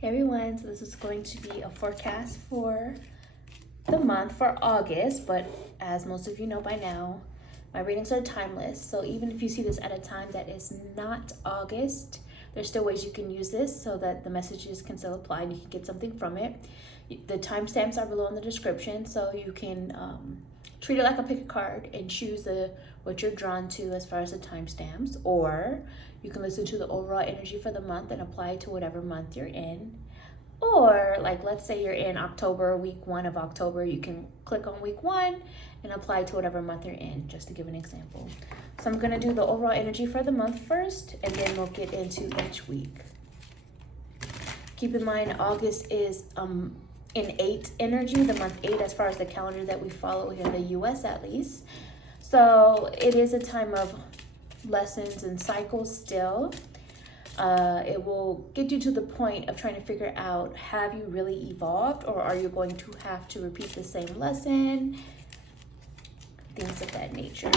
Hey everyone, so this is going to be a forecast for the month for August, but as most of you know by now, my readings are timeless. So even if you see this at a time that is not August, there's still ways you can use this so that the messages can still apply and you can get something from it. The timestamps are below in the description, so you can treat it like a pick a card and choose what you're drawn to as far as the timestamps, or you can listen to the overall energy for the month and apply it to whatever month you're in. Or like, let's say you're in October, week 1 of October, you can click on week 1 and apply to whatever month you're in, just to give an example. So I'm gonna do the overall energy for the month first, and then we'll get into each week. Keep in mind, August is in 8 energy, the month 8 as far as the calendar that we follow here in the US at least. So it is a time of lessons and cycles still. It will get you to the point of trying to figure out, have you really evolved, or are you going to have to repeat the same lesson? Things of that nature.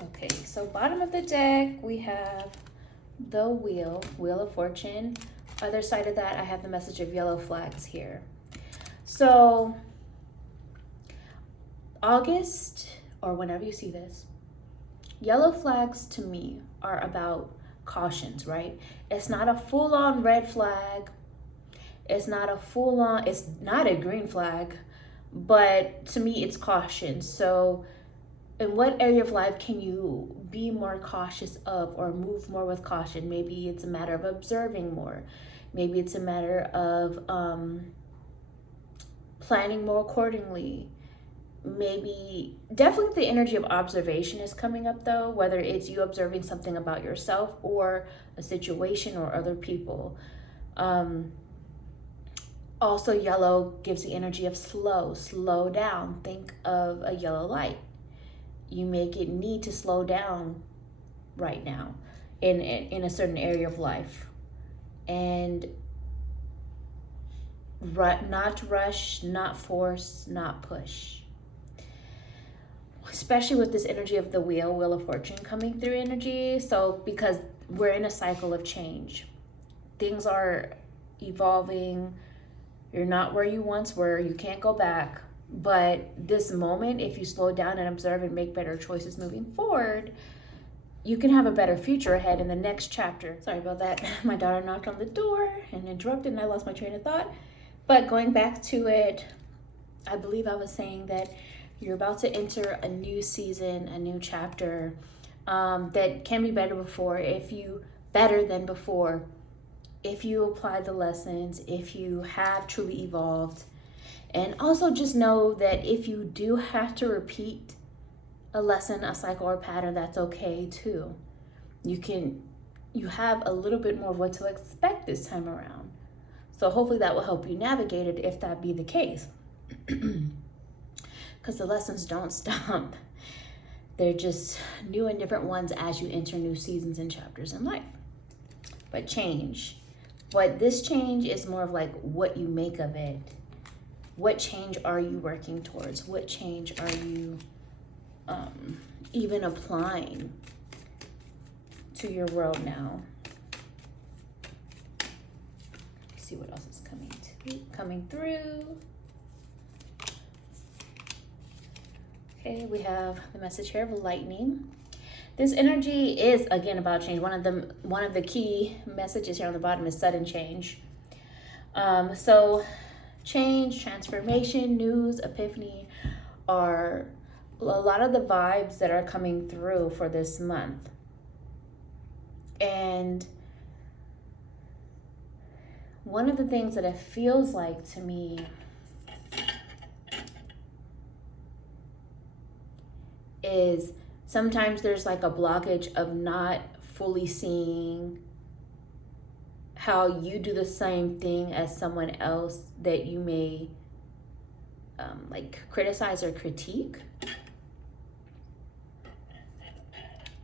Okay, so bottom of the deck, we have the Wheel of Fortune. Other side of that, I have the message of yellow flags here. So August, or whenever you see this, yellow flags to me are about cautions, right? It's not a full-on red flag. It's not a green flag, but to me it's caution. So in what area of life can you be more cautious of or move more with caution? Maybe it's a matter of observing more. Maybe it's a matter of planning more accordingly. Maybe definitely the energy of observation is coming up though, whether it's you observing something about yourself or a situation or other people. Also, yellow gives the energy of slow down. Think of a yellow light. You make it need to slow down right now in a certain area of life, and not rush, not force, not push. Especially with this energy of the Wheel of Fortune coming through energy. So because we're in a cycle of change, things are evolving. You're not where you once were. You can't go back. But this moment, if you slow down and observe and make better choices moving forward, you can have a better future ahead in the next chapter. Sorry about that. My daughter knocked on the door and interrupted, and I lost my train of thought. But going back to it, I believe I was saying that you're about to enter a new season, a new chapter that can be better than before. If you apply the lessons, if you have truly evolved. And also just know that if you do have to repeat a lesson, a cycle, or pattern, that's okay too. You have a little bit more of what to expect this time around. So hopefully that will help you navigate it if that be the case. Because the lessons don't stop. They're just new and different ones as you enter new seasons and chapters in life. But change. But this change is more of like what you make of it. What change are you working towards? What change are you even applying to your world now? Let's see what else is coming through. Okay, we have the message here of lightning. This energy is again about change. One of the key messages here on the bottom is sudden change. So change, transformation, news, epiphany are a lot of the vibes that are coming through for this month. And one of the things that it feels like to me is sometimes there's like a blockage of not fully seeing how you do the same thing as someone else that you may like criticize or critique.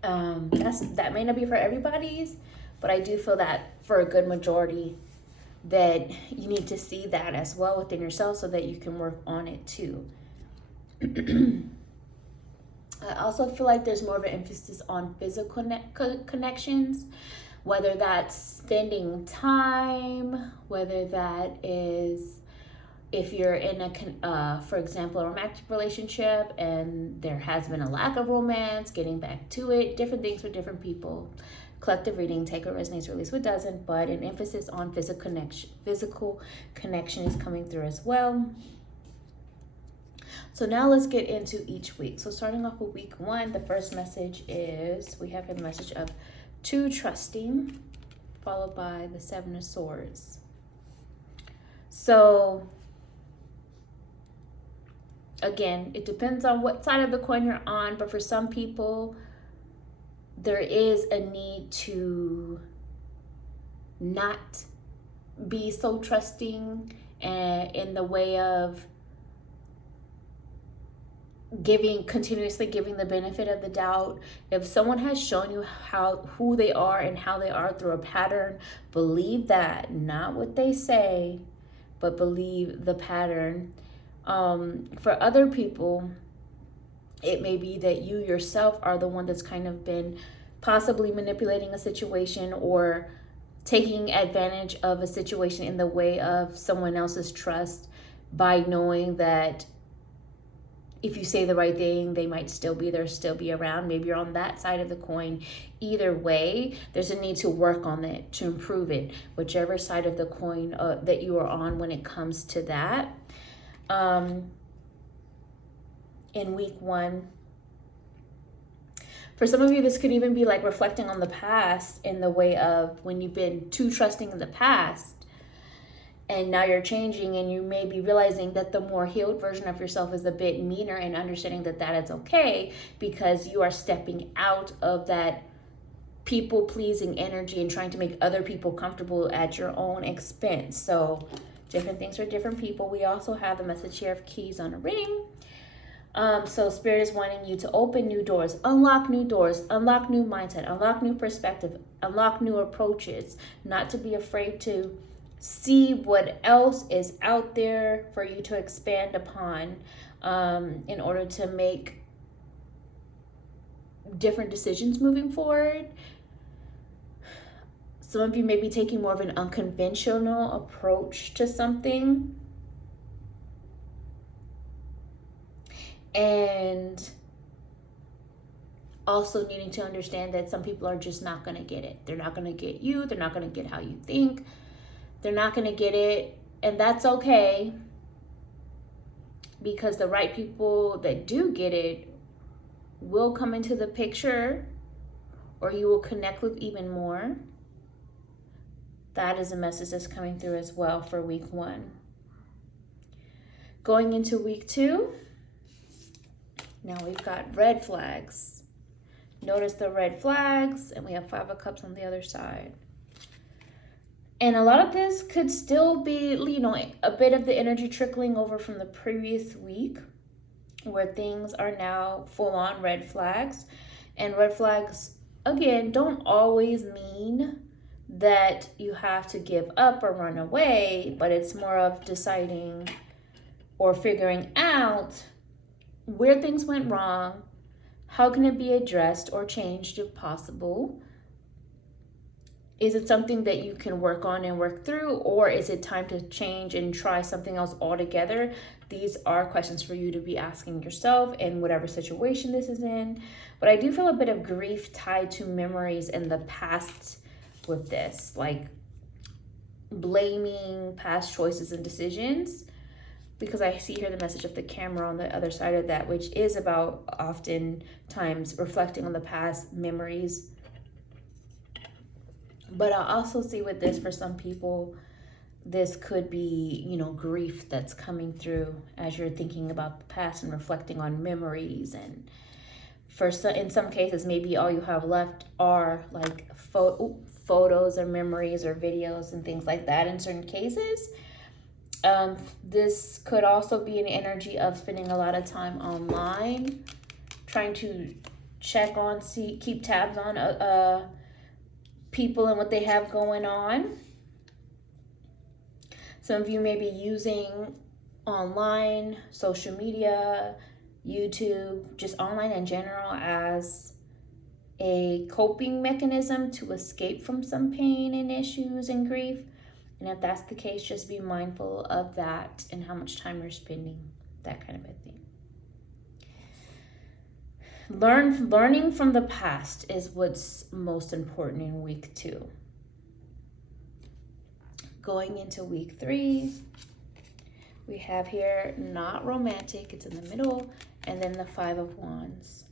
That may not be for everybody's, but I do feel that for a good majority that you need to see that as well within yourself so that you can work on it too. also feel like there's more of an emphasis on physical connections, whether that's spending time, whether that is if you're in a, for example, a romantic relationship and there has been a lack of romance, getting back to it, different things for different people. Collective reading, take what resonates, release what doesn't, but an emphasis on physical connection is coming through as well. So now let's get into each week. So starting off with week 1, the first message is, we have here the message of 2 trusting, followed by the 7 of Swords. So again, it depends on what side of the coin you're on, but for some people, there is a need to not be so trusting and in the way of continuously giving the benefit of the doubt. If someone has shown you who they are and how they are through a pattern, believe that, not what they say, but believe the pattern. For other people, it may be that you yourself are the one that's kind of been possibly manipulating a situation or taking advantage of a situation in the way of someone else's trust by knowing that if you say the right thing, they might still be there, still be around. Maybe you're on that side of the coin. Either way, there's a need to work on it, to improve it, whichever side of the coin that you are on when it comes to that. In week 1, for some of you, this could even be like reflecting on the past in the way of when you've been too trusting in the past and now you're changing, and you may be realizing that the more healed version of yourself is a bit meaner, and understanding that that is okay because you are stepping out of that people pleasing energy and trying to make other people comfortable at your own expense. So different things for different people. We also have the message here of keys on a ring. So Spirit is wanting you to open new doors, unlock new mindset, unlock new perspective, unlock new approaches, not to be afraid to see what else is out there for you to expand upon in order to make different decisions moving forward. Some of you may be taking more of an unconventional approach to something. And also needing to understand that some people are just not going to get it. They're not going to get you. They're not going to get how you think. They're not going to get it. And that's okay. Because the right people that do get it will come into the picture, or you will connect with even more. That is a message that's coming through as well for week 1. Going into week 2. Now we've got red flags. Notice the red flags, and we have 5 of Cups on the other side. And a lot of this could still be, a bit of the energy trickling over from the previous week, where things are now full-on red flags. And red flags, again, don't always mean that you have to give up or run away, but it's more of deciding or figuring out where things went wrong, how can it be addressed or changed if possible. Is it something that you can work on and work through, or is it time to change and try something else altogether? These are questions for you to be asking yourself in whatever situation this is in. But I do feel a bit of grief tied to memories in the past with this, like blaming past choices and decisions, because I see here the message of the camera on the other side of that, which is about oftentimes reflecting on the past memories. But I also see with this, for some people, this could be, grief that's coming through as you're thinking about the past and reflecting on memories. And in some cases, maybe all you have left are like photos or memories or videos and things like that in certain cases. This could also be an energy of spending a lot of time online, trying to check on, keep tabs on people and what they have going on. Some of you may be using online, social media, YouTube, just online in general, as a coping mechanism to escape from some pain and issues and grief. And if that's the case, just be mindful of that and how much time you're spending, that kind of a thing. Learning from the past is what's most important in week 2. Going into week 3, we have here not romantic, it's in the middle, and then the 5 of Wands.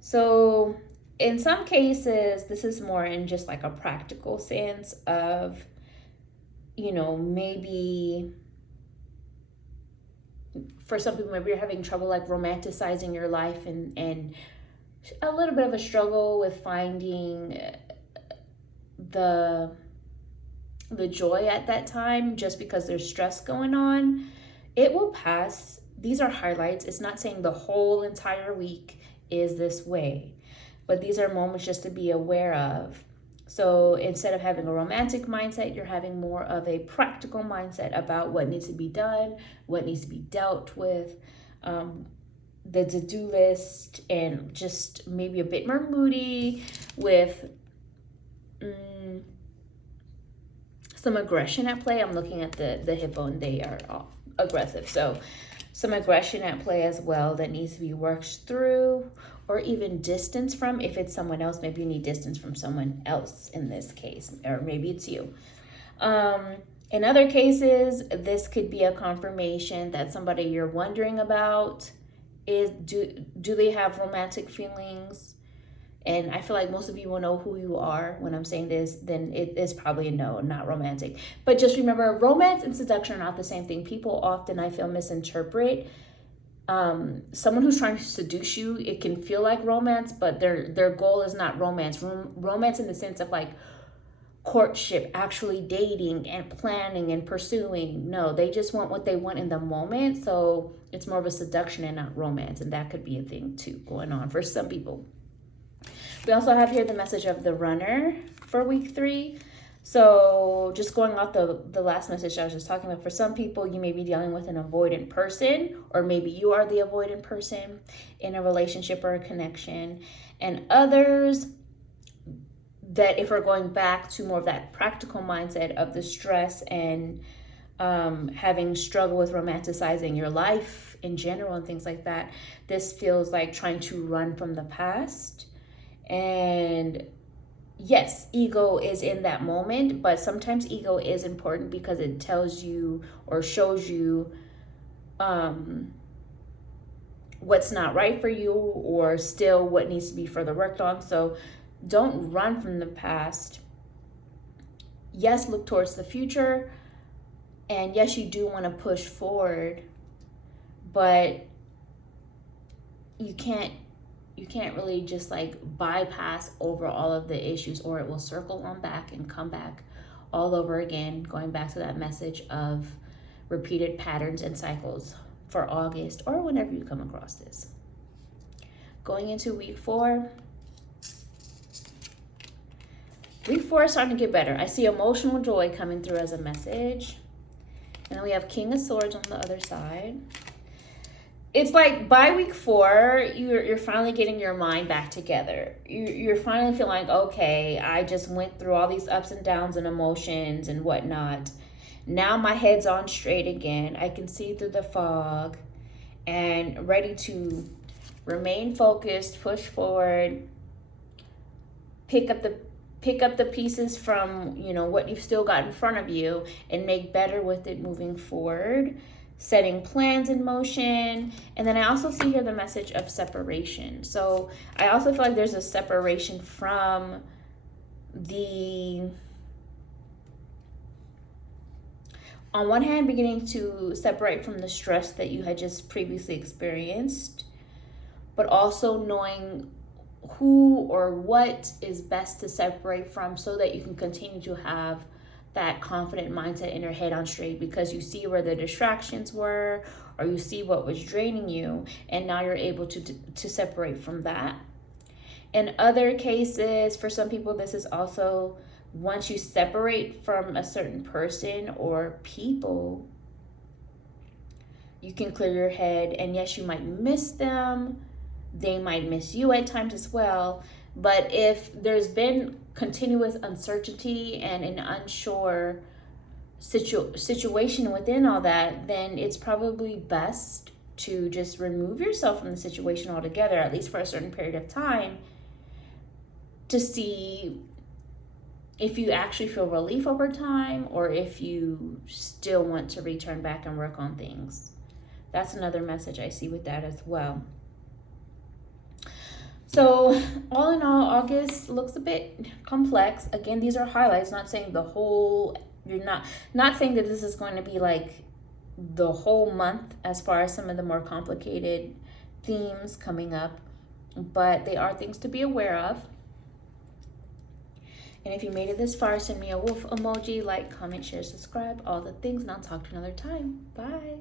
So in some cases, this is more in just like a practical sense of, maybe for some people, maybe you're having trouble like romanticizing your life and a little bit of a struggle with finding the joy at that time just because there's stress going on. It will pass. These are highlights. It's not saying the whole entire week is this way, but these are moments just to be aware of. So instead of having a romantic mindset, you're having more of a practical mindset about what needs to be done, what needs to be dealt with, the to-do list, and just maybe a bit more moody with some aggression at play. I'm looking at the hippo and they are all aggressive. So some aggression at play as well that needs to be worked through, or even distance from. If it's someone else, maybe you need distance from someone else in this case, or maybe it's you. In other cases, this could be a confirmation that somebody you're wondering about do they have romantic feelings? And I feel like most of you will know who you are when I'm saying this, then it is probably a no, not romantic. But just remember, romance and seduction are not the same thing. People often, I feel, misinterpret. Someone who's trying to seduce you, it can feel like romance, but their goal is not romance. Romance in the sense of like courtship, actually dating and planning and pursuing. No, they just want what they want in the moment. So it's more of a seduction and not romance. And that could be a thing too going on for some people. We also have here the message of the runner for week 3. So just going off the last message I was just talking about, for some people, you may be dealing with an avoidant person, or maybe you are the avoidant person in a relationship or a connection. And others, that if we're going back to more of that practical mindset of the stress and having struggle with romanticizing your life in general and things like that, this feels like trying to run from the past. And yes, ego is in that moment, but sometimes ego is important because it tells you or shows you what's not right for you, or still what needs to be further worked on. So don't run from the past. Yes, look towards the future. And yes, you do want to push forward, but you can't really just like bypass over all of the issues, or it will circle on back and come back all over again, going back to that message of repeated patterns and cycles for August or whenever you come across this. Going into week 4. Week 4 is starting to get better. I see emotional joy coming through as a message. And then we have King of Swords on the other side. It's like by week 4, you're finally getting your mind back together. You're finally feeling like, okay, I just went through all these ups and downs and emotions and whatnot. Now my head's on straight again. I can see through the fog and ready to remain focused, push forward, pick up the pieces from, what you've still got in front of you and make better with it moving forward. Setting plans in motion. And then I also see here the message of separation. So I also feel like there's a separation from on one hand, beginning to separate from the stress that you had just previously experienced, but also knowing who or what is best to separate from so that you can continue to have that confident mindset in your head on straight, because you see where the distractions were, or you see what was draining you, and now you're able to separate from that. In other cases, for some people, this is also once you separate from a certain person or people, you can clear your head. And yes, you might miss them. They might miss you at times as well. But if there's been continuous uncertainty and an unsure situation within all that, then it's probably best to just remove yourself from the situation altogether, at least for a certain period of time, to see if you actually feel relief over time or if you still want to return back and work on things. That's another message I see with that as well. So all in all, August looks a bit complex. Again, these are highlights, not saying the whole, you're not saying that this is going to be like the whole month as far as some of the more complicated themes coming up, but they are things to be aware of. And if you made it this far, send me a wolf emoji, like, comment, share, subscribe, all the things, and I'll talk to you another time. Bye.